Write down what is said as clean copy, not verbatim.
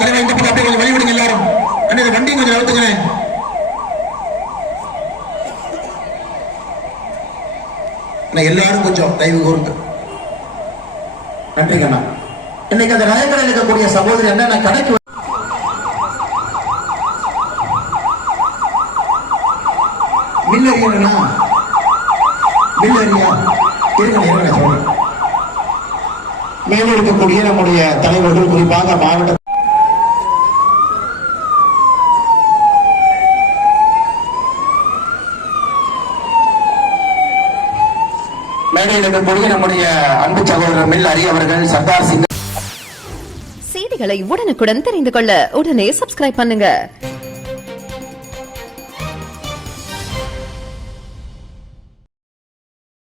தலைவர் இந்த பக்கம் அப்படியே கொஞ்சம் வழிவிடுங்க எல்லாரும். அண்ணே வண்டியும் கொஞ்சம் அழுத்துங்களேன். எல்லாரும் கொஞ்சம் தயவு கூர்ந்து நன்றி கண்ணா. இன்னைக்கு அந்த நயக்கடையில் இருக்கக்கூடிய சகோதரி என்ன கணக்கு மில்லறியா மில்லறியா இருங்க சொல்றேன். மேலும் இருக்கக்கூடிய நம்முடைய தலைவர்கள் குறிப்பாக மாவட்ட மேடையில் இருக்கக்கூடிய நம்முடைய அன்பு சகோதரர் மில் அரி அவர்கள், சர்தார் சிங். செய்திகளை உடனுக்குடன் தெரிந்து கொள்ள உடனே சப்ஸ்கிரைப் பண்ணுங்க.